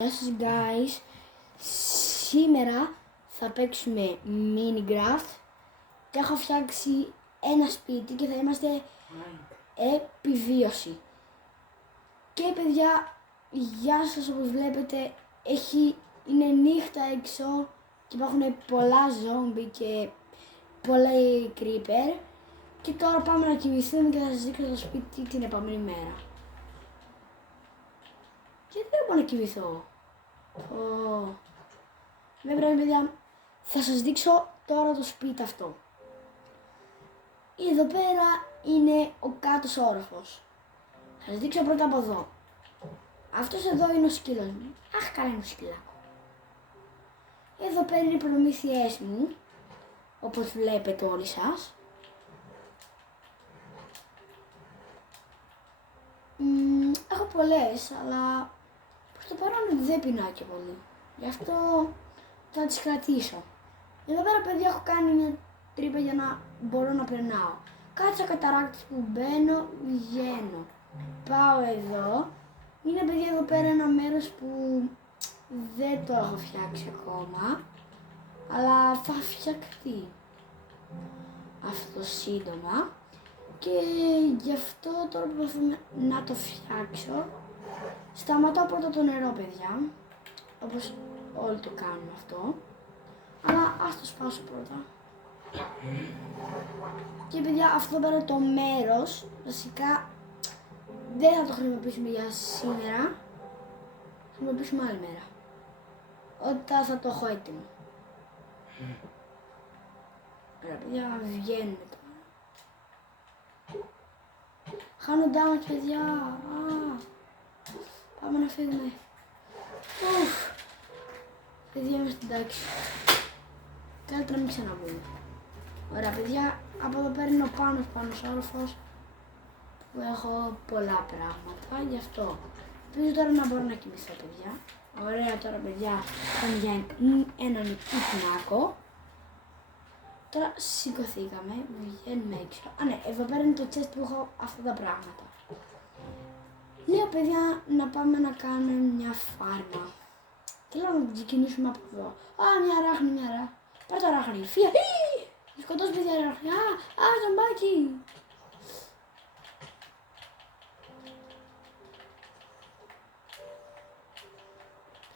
Γεια σας guys, σήμερα θα παίξουμε Minecraft και έχω φτιάξει ένα σπίτι και θα είμαστε επιβίωση. Και παιδιά, γεια σας, όπως βλέπετε είναι νύχτα έξω και υπάρχουν πολλά ζόμπι και πολλά creeper και τώρα πάμε να κοιμηθούμε και θα σας δείξω το σπίτι την επόμενη μέρα. Γιατί δεν μπορώ να κοιμηθώ. Βέβαια παιδιά, θα σας δείξω τώρα το σπίτι αυτό. Εδώ πέρα είναι ο κάτος όροφος. Θα σας δείξω πρώτα από εδώ. Αυτός εδώ είναι ο σκύλος μου. Αχ, καλά είναι ο σκυλάκο. Εδώ πέρα είναι οι προμήθειές μου, όπως βλέπετε όλοι σας. Έχω πολλές, αλλά προς το παρόν δεν πεινάω και πολύ. Γι' αυτό θα τις κρατήσω. Εδώ πέρα παιδιά έχω κάνει μια τρύπα για να μπορώ να περνάω. Κάτσα καταράκτης που μπαίνω, βγαίνω. Πάω εδώ. Είναι παιδιά εδώ πέρα ένα μέρος που δεν το έχω φτιάξει ακόμα, αλλά θα φτιαχτεί αυτό σύντομα. Και γι' αυτό τώρα προσπαθώ να το φτιάξω. Σταματάω πρώτα το νερό παιδιά, όπως όλοι το κάνουν αυτό, αλλά ας το σπάσω πρώτα. Και παιδιά, αυτό πέρα το μέρος, βασικά δεν θα το χρησιμοποιήσουμε για σήμερα, θα χρησιμοποιήσουμε άλλη μέρα, όταν θα το έχω έτοιμο. Ωραία παιδιά, βγαίνουμε τώρα. Χάνω damage παιδιά, πάμε να φύγουμε. Παιδιά, είμαστε εντάξει. Καλύτερα να μην ξαναβγούμε. Ωραία παιδιά, από εδώ παίρνω πάνω όροφος που έχω πολλά πράγματα, γι' αυτό. Ελπίζω τώρα να μπορώ να κοιμηθώ παιδιά. Ωραία τώρα παιδιά, πάμε για έναν υπνάκο. Τώρα σηκωθήκαμε, βγαίνουμε έξω. Ναι, εδώ πέρα είναι το chest που έχω αυτά τα πράγματα. Λέω παιδιά να πάμε να κάνουμε μια φάρμα. Και λέω να ξεκινήσουμε από εδώ. Μια ράχνη, Πάρ' το ράχνη, φύγε. Θα σκοτώσει παιδιά ράχνη. Ζομπάκι.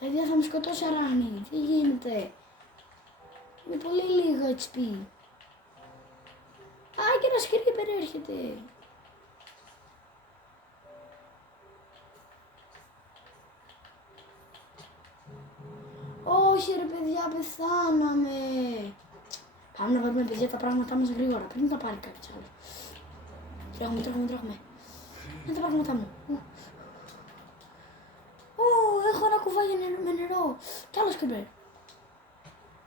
Παιδιά θα με σκοτώσει ράχνη. Τι γίνεται. Είναι πολύ λίγο HP. Και ένα creeper έρχεται. Όχι ρε παιδιά, πεθάναμε. Πάμε να βάλουμε παιδιά τα πράγματά μας γρήγορα, πριν τα πάρει κάποιος άλλος. Τρέχουμε. Είναι τα πράγματά μου. Έχω ένα κουβάγι με νερό. Κι άλλος creeper.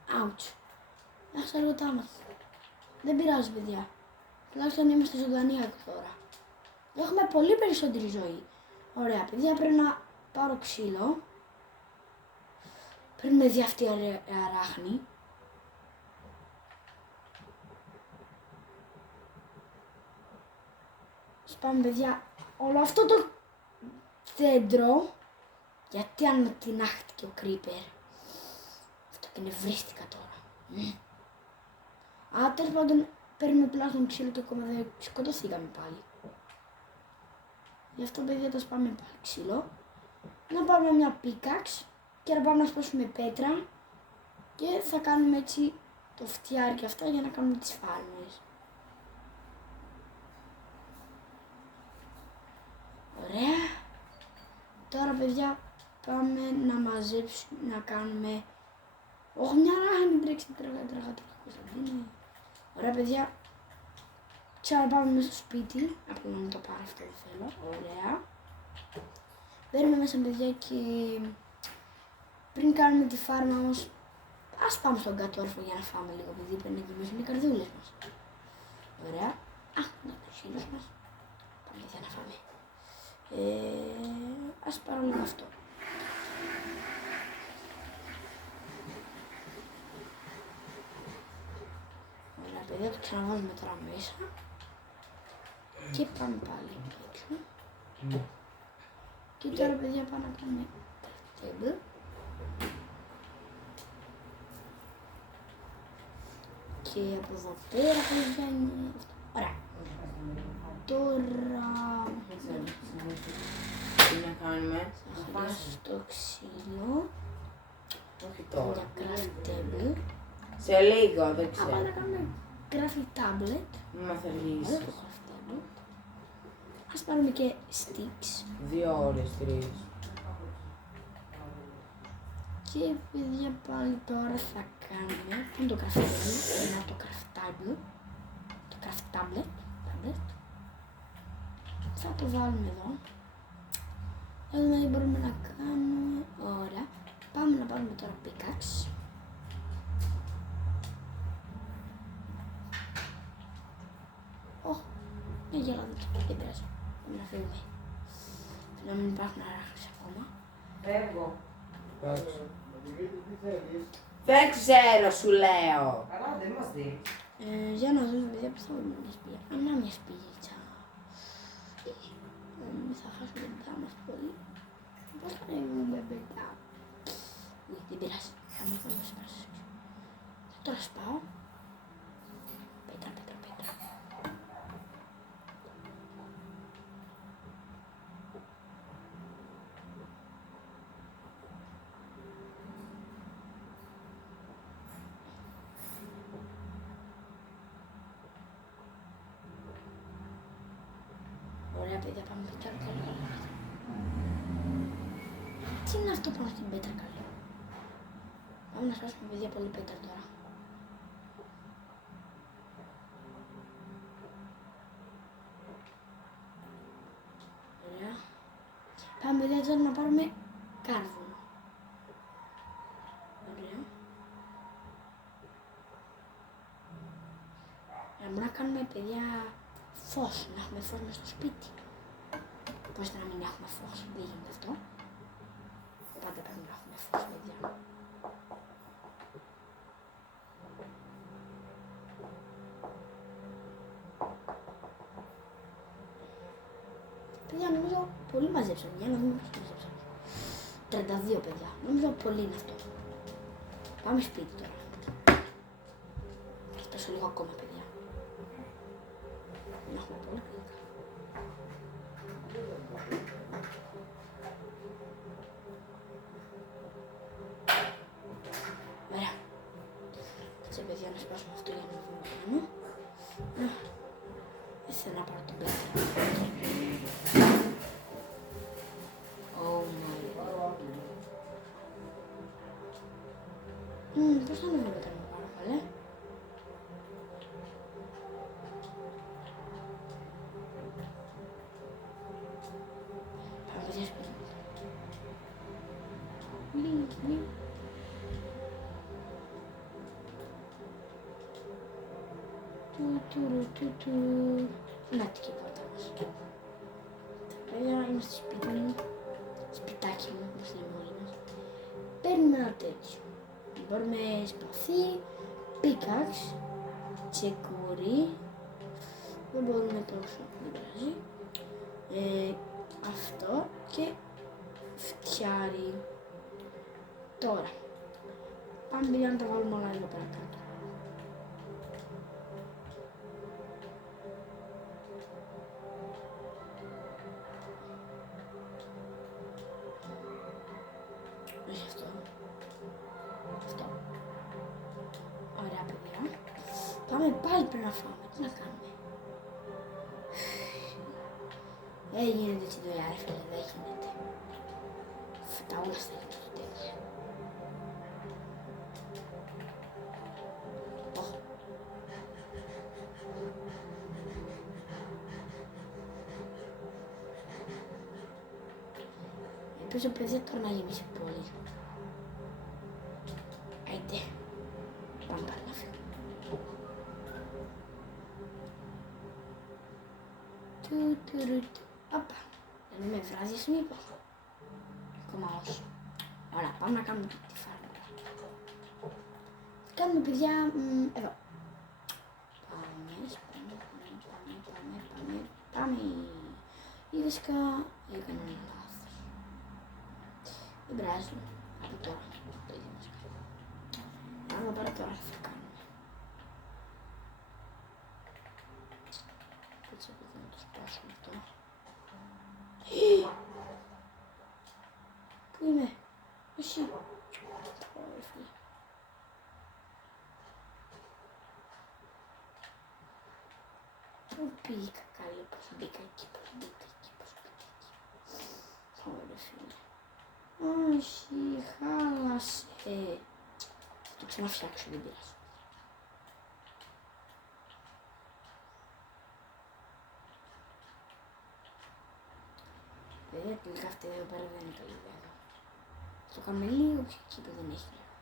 Ouch. Έχασα λίγο τάμα. Δεν πειράζει παιδιά. Τουλάχιστον είμαστε ζωντανοί από τώρα. Έχουμε πολύ περισσότερη ζωή. Ωραία παιδιά, πρέπει να πάρω ξύλο. Παίρνουμε δει αυτή η αράχνη. Σπάμε παιδιά όλο αυτό το δέντρο. Γιατί αν με τεινάχτηκε ο creeper. Αυτό και νευρίστηκα τώρα. Τέλος πάντων παίρνουμε τουλάχιστον ξύλο και ακόμα δεν σκοτωθήκαμε πάλι. Γι' αυτό παιδιά το σπάμε πάλι ξύλο. Να πάρουμε μια pickaxe και να πάμε να σπάσουμε πέτρα και θα κάνουμε έτσι το φτιάρι και αυτά για να κάνουμε τις φάρμες. Ωραία. Τώρα παιδιά πάμε να μαζέψουμε, να κάνουμε... Όχι μια ράχνη, τρέξει. Ωραία παιδιά. Πάμε μέσα στο σπίτι, απλά να το πάρει αυτό που θέλω. Ωραία. Μπαίνουμε μέσα παιδιά και πριν κάνουμε τη φάρμα όμως, ας πάμε στον κάτω όροφο για να φάμε λίγο, επειδή πρέπει να κοιμήσουν οι καρδούλες μας. Ωραία. Να το σύλλος μας. Πάμε για να φάμε. Ας πάρω λίγο αυτό. Ωραία παιδιά, το ξαναβάζουμε τώρα μέσα. Και πάμε πάλι έξω. Και τώρα παιδιά πάμε να κάνουμε table. Και από εδώ πέρα παιδιά είναι αυτό. Ωραία. Τώρα... Τι να κάνουμε. θα χαλιάσω στο ξύλο. Όχι τώρα. Για craft table. Σε λίγο, δεν Άμα ξέρω. να κάνουμε graphic tablet. Μην μας Ωραία αργήσεις. το craft table. Ας πάρουμε και sticks. 2 ώρες, 3. Και παιδιά πάλι τώρα θα κάνουμε. Πού είναι το craft table? Είναι το craft table. Το craft tablet. Θα το βάλουμε εδώ. Θα δούμε τι μπορούμε να κάνουμε. Ωραία. Πάμε να πάρουμε τώρα pickaxe. Ωχ, μια γελάδα του. Δεν πειράζει. Πάμε να φύγουμε. Να μην υπάρχουν αράχνες ακόμα. Φεύγω. Δεν ξέρω, σου λέω. Καλά, δεν μας δει. Για να δούμε παιδιά που θα βρούμε μια σπίγια. Να μια σπίγιτσα. Θα χάσουμε την πετά μας πολύ. Πώς θα ανέβουμε πετά. Δεν πειράζει. Θα μην πάμε σε πράσεις. Τώρα σπάω. Πέτρα. Ωραία παιδιά, πάμε πέτρα καλά. Τι είναι αυτό πάνω στην πέτρα καλή? Πάμε να σπάσουμε παιδιά πολύ πέτρα τώρα. Ωραία. Πάμε παιδιά τώρα να πάρουμε κάρβουνο. Ωραία. Μπορούμε να κάνουμε παιδιά φως, να έχουμε φως μες στο σπίτι. Πώς να μην έχουμε φως, δεν γίνεται αυτό. Πάντα πρέπει να έχουμε φως παιδιά. Παιδιά νομίζω πολύ μαζέψαμε, για να δούμε πώς μαζέψαμε. 32 παιδιά, νομίζω πολύ είναι αυτό. Πάμε σπίτι τώρα. Θα φτάσω λίγο ακόμα παιδιά. Να έχουμε πολύ γλυκά. Ωραία. Κάτσε παιδιά να σπάσουμε αυτό για να δούμε πάνω. Ήθελα να πάρω την πέτρα. Oh my god. Πώς θα ανέβω πέτρα να πάρω καλέ? Πάμε παιδιά σπίτι. Λίγη. Να τι και η πόρτα μας. Παιδιά είμαστε σπίτι μου. Σπιτάκι μου, όπως λέμε όλοι μας. Παίρνουμε ένα τέτοιο. Μπορούμε σπαθί, pickaxe, τσεκούρι. Δεν μπορούμε τόσο, δεν πειράζει. Αυτό και φτιάρι. Τώρα, πάμε παιδιά να τα βάλουμε όλα εδώ πέρα κάτω. Όχι αυτό. Αυτό. Ωραία παιδιά. Πάμε πάλι πριν να φάμε. Τι να κάνουμε? Δεν γίνεται έτσι δουλειά ρε φίλε. Δεν γίνεται. Τα όλα στα γίνονται στο τέλος. Ελπίζω παιδιά τώρα να γεμίσει πολύ. Άιντε. Πάμε πάλι να φύγουμε. Οπα. Δεν με βράζεις μήπως? Ακόμα όχι. Ωραία, πάμε να κάνουμε τη φάρμα. Κάνουμε παιδιά εδώ. Πάμε. Είδεσκα, έκανα λάθος. Δεν πειράζει. Από τώρα. Το ίδιο μας κάνει. Εδώ πέρα τώρα τι θα κάνουμε. Έτσι επειδή να το σπάσουμε αυτό. Πού είμαι? Εσύ. Ωραία φίλε. Πού πήγα καλή, πώς μπήκα εκεί, πώς μπήκα εκεί, πώς μπήκα εκεί. Ωραία φίλε. Όχι, χάλασε. Θα το ξαναφτιάξω, δεν πειράζει. Βέβαια, τελικά αυτή εδώ πέρα δεν είναι καλή ιδέα εδώ. Θα το κάνουμε λίγο πιο εκεί που δεν έχει νερό.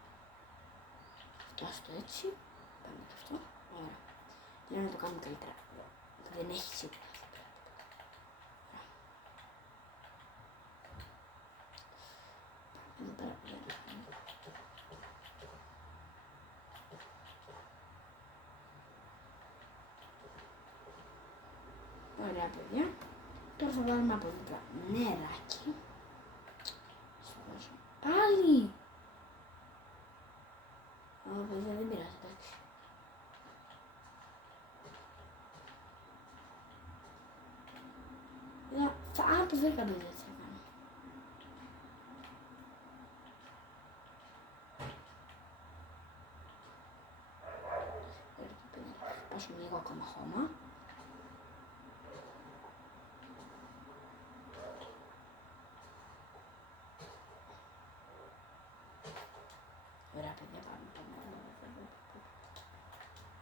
Αυτό, άστο έτσι. Πάμε και αυτό. Ωραία. Λέω να το κάνουμε καλύτερα. Που δεν έχει σίγουρα. Εδώ πέρα που δεν έχει. Ωραία παιδιά. Τώρα θα βάλουμε από δίπλα νεράκι. Πάλι! Ω παιδιά δεν πειράζει, εντάξει. Αν το βρήκα παιδιά τι θα κάνω. Θα πάσουμε λίγο ακόμα χώμα. Ωραία παιδιά, πάμε.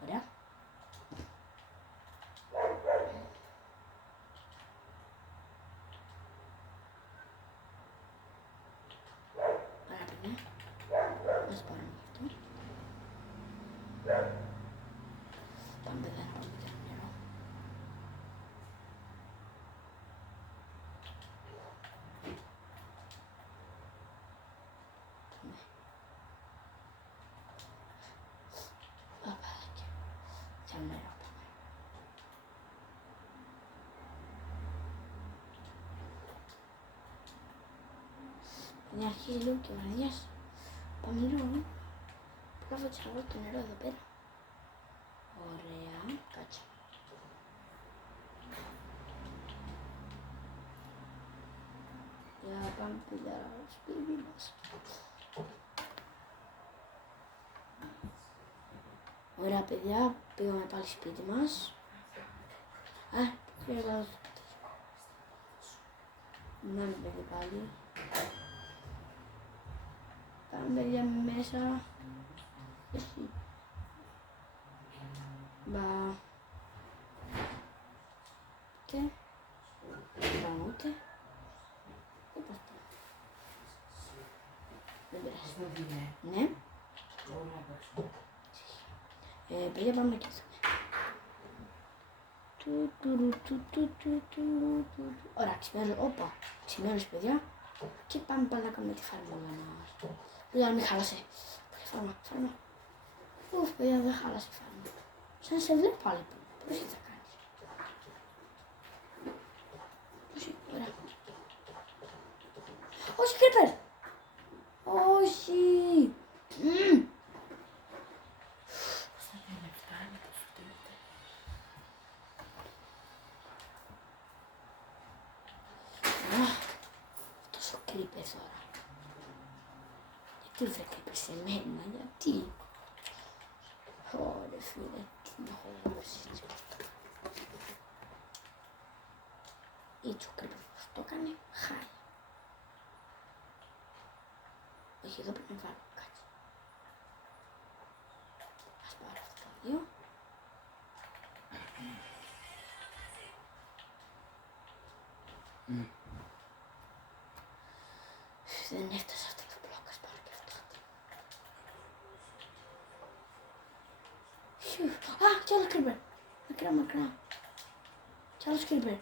Ωραία. Ωραία παιδιά. Ας πάρουμε αυτό. Πάμε παιδιά να πάμε και το νερό. Παπάκι. Και νερό πάμε. Παιδιά αρχίζει λίγο και βραδιάς. Πάμε λίγο. Πράβω έτσι να βάλω το νερό εδώ πέρα. Ωραία. Κάτσε. Για να πάμε παιδιά στο σπίτι μας. Ωραία παιδιά, πήγαμε πάλι σπίτι μας. Πήγαμε εδώ. Να μην παιδί πάλι. Πάμε παιδιά μέσα. Εσύ. Μπα. Και. Δεν πάμε ούτε. Δεν πώς πάμε. Δεν πειράζει. Ναι. Παιδιά πάμε και εδώ. Ωραία, ξημέρωσε παιδιά. Και πάμε πάλι να κάνουμε τη φάρμαγα μας. Παιδιά να μην χάλασε. Φάρμα. Ουφ παιδιά δεν χάλασε η φάρμα. Σαν σε βλέπω πάλι. Πώς θα κάνεις. Ωραία. Όχι κρύπερ. Όχι. Τόσο κρύπερ τώρα. Γιατί δεν κρύπερ σε μένα, γιατί. Ωραία φίλε, τι να έχω δώσει έτσι. Έτσι ο κρύπερ πώς το έκανε, χάρη. Όχι, εδώ πρέπει να βάλω κάτι. Ας πάρω αυτά τα δύο. Δεν έφτασε αυτό το μπλοκ, ας πάρω και αυτό. Κι άλλο κρύπερ. Μακριά. Κι άλλος κρύπερ.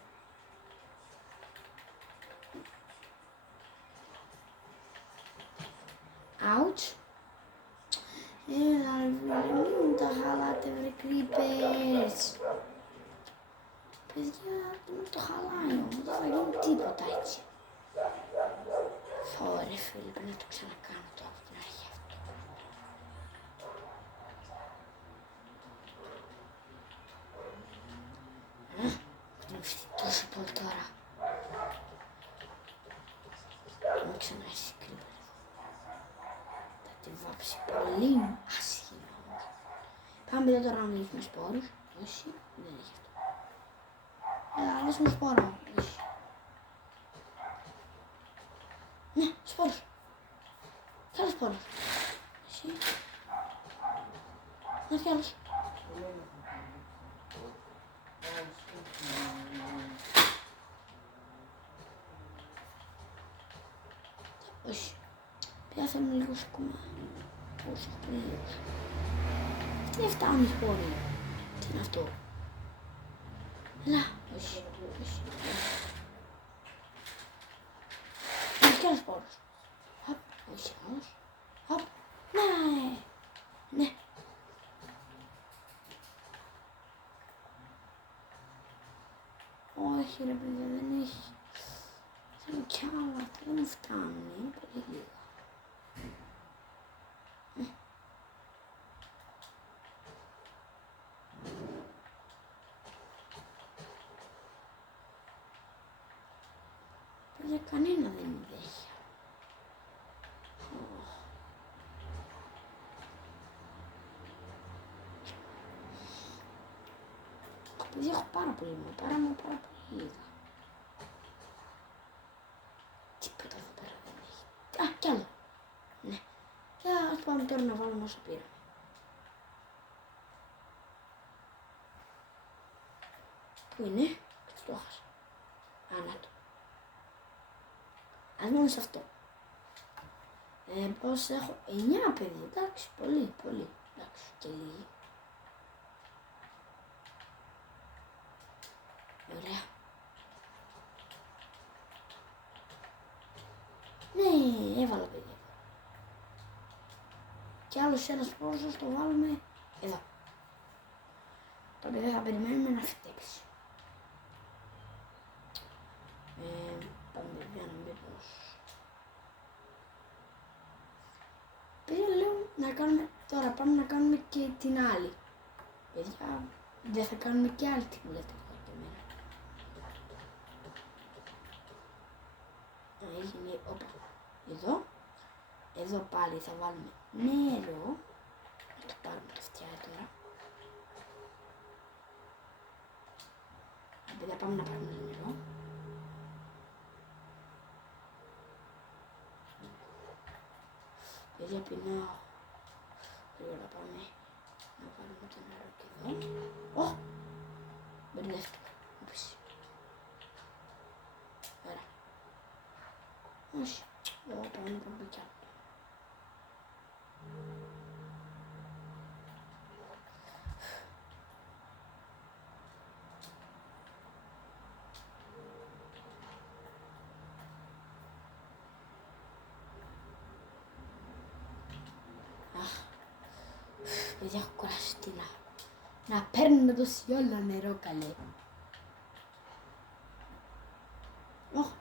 Ouch. Έλα ρε, μην τα χαλάτε βρε κρύπερς. Παιδιά, δεν το χαλάει όμως, δεν θα γίνει τίποτα έτσι. Ωραία φίλε, πρέπει να το ξανακάνω το από την αρχή αυτό. Έχω νευστεί τόσο πολύ τώρα. Μου ξανάρχισε η κρύπα. Θα τη βάψει πολύ άσχημα όμως. Πάμε μετά τώρα να μιλήσουμε σπόρους. Όχι, δεν έχει αυτό. Να λύσουμε σπόρο. Όχι. Ναι, σπόρος. Κι άλλος σπόρος. Εσύ. Να κι άλλος. Όχι. Πια θέλουμε λίγο ακόμα. Πόσο πλήρως. Δεν φτάνει σπόροι. Τι είναι αυτό. Έλα. Όχι. Όχι. Έχει κι άλλος σπόρος. Απ. Όχι άλλος. Απ. Ναι. Ναι. Όχι ρε παιδιά, δεν έχει. Θέλω κι άλλα, αυτά δεν μου φτάνουν, είναι πολύ λίγα. Παιδιά, κανένα δεν είναι δέχεια. Παιδιά, έχω πάρα πολύ πάρα πολύ λίγα. Τίποτα εδώ πέρα δεν έχει. Α, κι άλλο. Ναι. Για ας πάμε τώρα να βάλουμε όσο πήραμε. Πού είναι? Το έχασα. Α, να το. Ας μόνο σε αυτό. Πώς έχω? 9 παιδιά. Εντάξει, πολύ. Εντάξει, και λίγοι. Ωραία. Ναι, έβαλα παιδιά. Και άλλος ένας πρόσωπος το βάλουμε εδώ. Τότε δεν θα περιμένουμε να φυτέψει. Πάμε παιδιά να μήπως. Παιδιά λέω να κάνουμε, τώρα πάμε να κάνουμε και την άλλη. Παιδιά, δεν θα κάνουμε και άλλη τι μου λέτε τώρα και εμένα. Έγινε, όπα, εδώ πάλι θα βάλουμε νερό. Να το πάρουμε το φτιάρι τώρα. Παιδιά πάμε να πάρουμε νερό. Παιδιά πεινάω. Γρήγορα πάμε να βάλουμε το νερό και εδώ. Ω! Μπερδεύτηκα. Ούψη. Ωραία. Όχι. Εδώ πάμε να πάρουμε κι άλλο. Παιδιά έχω κουραστεί να παίρνω τόση όλα νερό καλέ.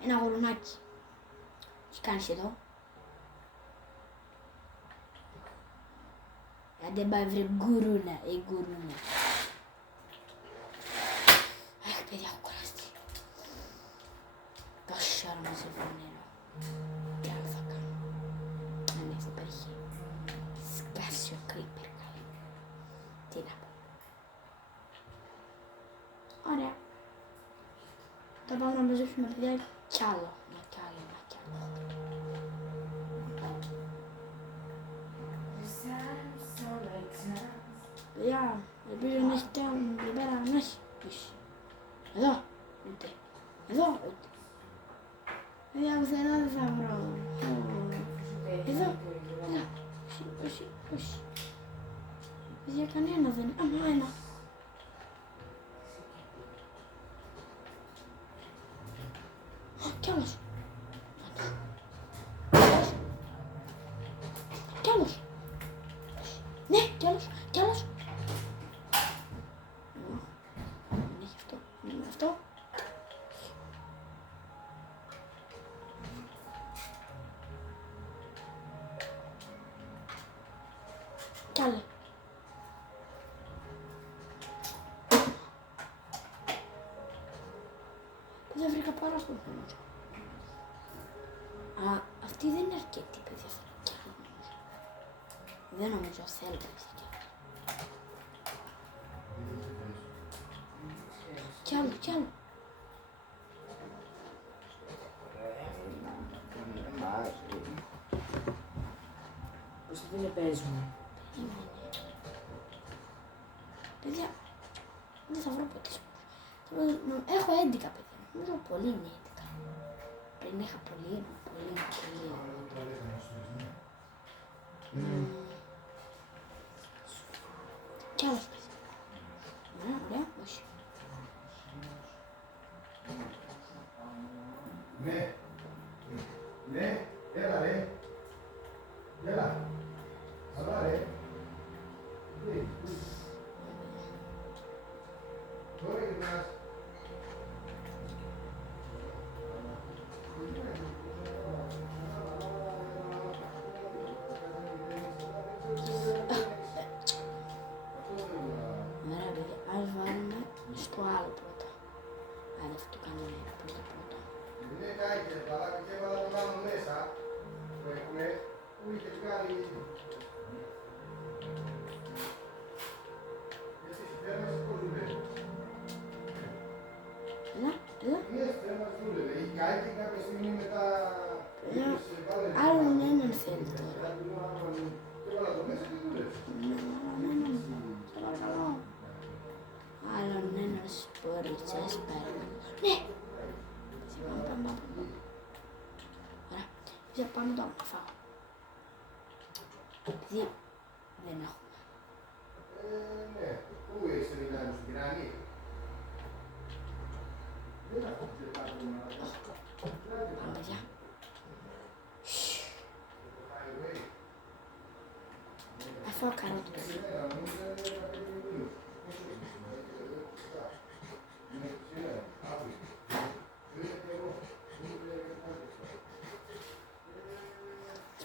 Ένα γουρουνάκι. Τι κάνεις εδώ? Άντε πάει βρε γκουρούνα, γκουρούνα. Αχ παιδιά έχω κουραστεί. Τόση ώρα μαζεύω νερό. Τι άλλο θα κάνω? Αν έχει υπάρχει σκάσει ο κρύπερ. Τι να πω. Ωραία. Θα πάμε να μαζέψουμε παιδιά κι άλλο. Κι άλλο. Παιδιά, ελπίζω να έχετε εδώ πέρα, να έχει. Εδώ, ούτε. Εδώ, ούτε. Παιδιά, πουθενά δεν θα βρω. Εδώ, όχι. Παιδιά, κανένα δεν είναι. Άμα ένα. Κι άλλος. Κι άλλος. Ναι, κι άλλος. Δεν έχει αυτό. Δεν είναι αυτό. Κι άλλα. Δεν βρήκα πάρα πολύ νομίζω. Αλλά αυτή δεν είναι αρκετή, παιδιά. Θέλω κι άλλο νομίζω. Δεν νομίζω, θέλω παιδιά κι άλλο. Κι άλλο, κι άλλο. Πώς δεν παίζουμε. Παιδιά, δεν θα βρω ποτέ σπορ. Έχω 11 παιδιά. Νομίζω πολύ είναι 11. Πριν είχα πολύ. Κι άλλος παιδιά. Ωραία, όχι. Ναι, έλα ρε. Έλα. Καλά ρε. Τώρα γυρνάς. Ωραία παιδιά, ας βάλουμε στο άλλο πρώτα. Άρα αυτό το κάνουμε πρώτα. Είναι κάτι, αλλά και έβαλα τον άλλο μέσα που έχουμε, που είχε βγάλει. Έτσι, φέρνας πώς δουλεύει. Έλα. Ναι, φέρνας δούλευε. Είχε κάτι και κάποια στιγμή μετά... Άλλον έναν θέλει τώρα. Και έβαλα το μέσα και δούλευε. Σε παρακαλώ. Άλλον ένας σπορτσάς παρέμβαση. Ναι! Πάμε. Ωραία. Πια πάμε τώρα να φάω. Επειδή δεν έχω. Ναι, πού είσαι δηλαδή στην Κράνη. Δεν ακούγεται κάτι Πάμε παιδιά. Θα φάω καρότη παιδί.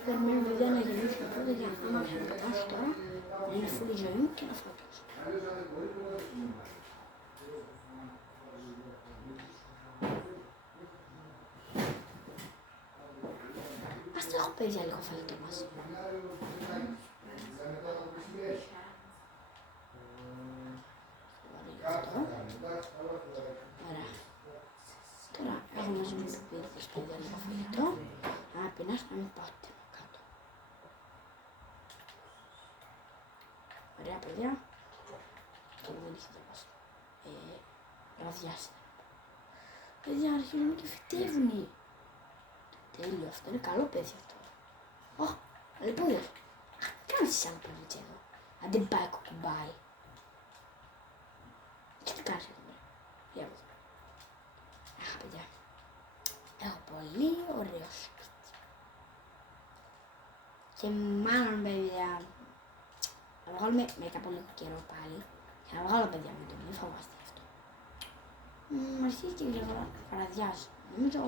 Περιμένω παιδιά να γεννήσει το πρώτο για να άμα φτάσει τώρα να είναι φούλη ζωή μου και να φάω τόσο. Ας το έχω παιδιά λίγο φαγητό μας. Ωραία. Τώρα έχω μαζί μου το παιδιά λίγο φαγητό. Αν πεινάς να μην πάω κάτω. Ωραία παιδιά. Και δεν έχει διαβάσει. Ραδιάστε. Παιδιά αρχίζουν και φυτεύουνε. Τέλειο, αυτό είναι καλό παιδί αυτό. Ωχ, αλεπούδες. Κάνεις εσύ άλλο παιδί εδώ. Αν δεν πάει κουκουμπάει. Και τι κάνεις εδώ πέρα. Για εδώ. Αχ παιδιά. Έχω πολύ ωραίο σπίτι. Και μάλλον παιδιά. Θα βγάλουμε μετά από λίγο καιρό πάλι. Θα βγάλω παιδιά με το μην φοβάστε αυτό. Αρχίζει και γρήγορα βραδιάζει. Νομίζω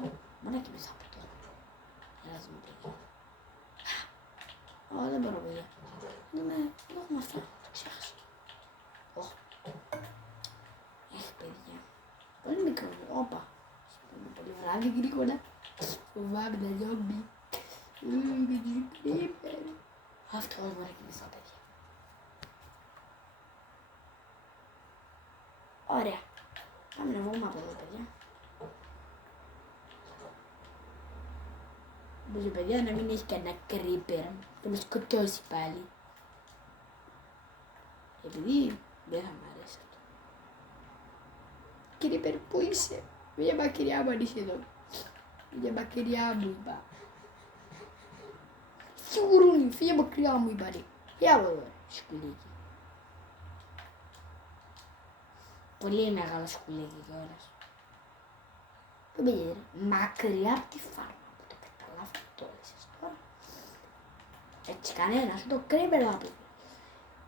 μπορεί να κοιμηθώ από τώρα. Έλα δούμε παιδιά. Ω, δεν μπορώ παιδιά. Δεν έχουμε αυτά. Το ξέχασα. Έχει παιδιά. Πολύ μικρό. Όπα. Σπάμε πολύ βράδυ γρήγορα. Φοβάμαι τα ζόμπι. Αυτό μπορεί να κοιμηθώ παιδιά. Ωραία. Πάμε να βγούμε από εδώ παιδιά. Μπορεί παιδιά να μην έχει κανένα creeper που να σκοτώσει πάλι. Επειδή δεν θα μ' αρέσει αυτό. Creeper, πού είσαι? Μια μακριά μου αν είσαι εδώ. Μια μακριά μου είπα. Σιγουρούνι, φύγε μακριά μου είπα ρε. Για από εδώ, σκουλίκι. Πολύ μεγάλο σκουλίκι κιόλας. Δεν πήγε ρε. Μακριά από τη φάρμα. Που το καταλάβω το έλεσες τώρα. Έτσι κανένας, ούτε ο Creeper δεν θα πει.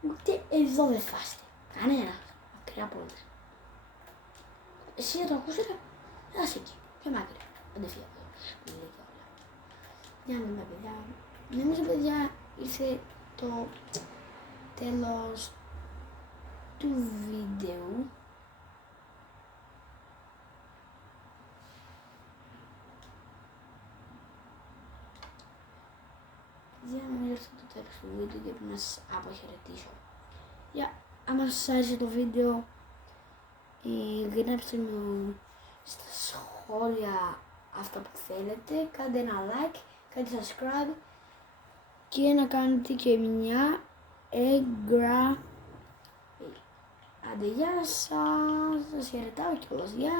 Ούτε εδώ δεν φάστε. Κανένας. Μακριά από όλες. Εσύ να το ακούσετε, άσε εκεί. Πιο μακριά. Δεν φύγει από εδώ. Σκουλίκι όλα. Για να δούμε παιδιά. Νομίζω παιδιά ήρθε το τέλος του βίντεο. Για να μην έρθω το τέλος του βίντεο και πρέπει να σας αποχαιρετήσω. Άμα σας άρεσε το βίντεο, γράψτε μου στα σχόλια αυτά που θέλετε, κάντε ένα like, κάντε subscribe και να κάνετε και μια εγγραφή. Άντε, γεια σας, σας χαιρετάω κιόλας, γεια!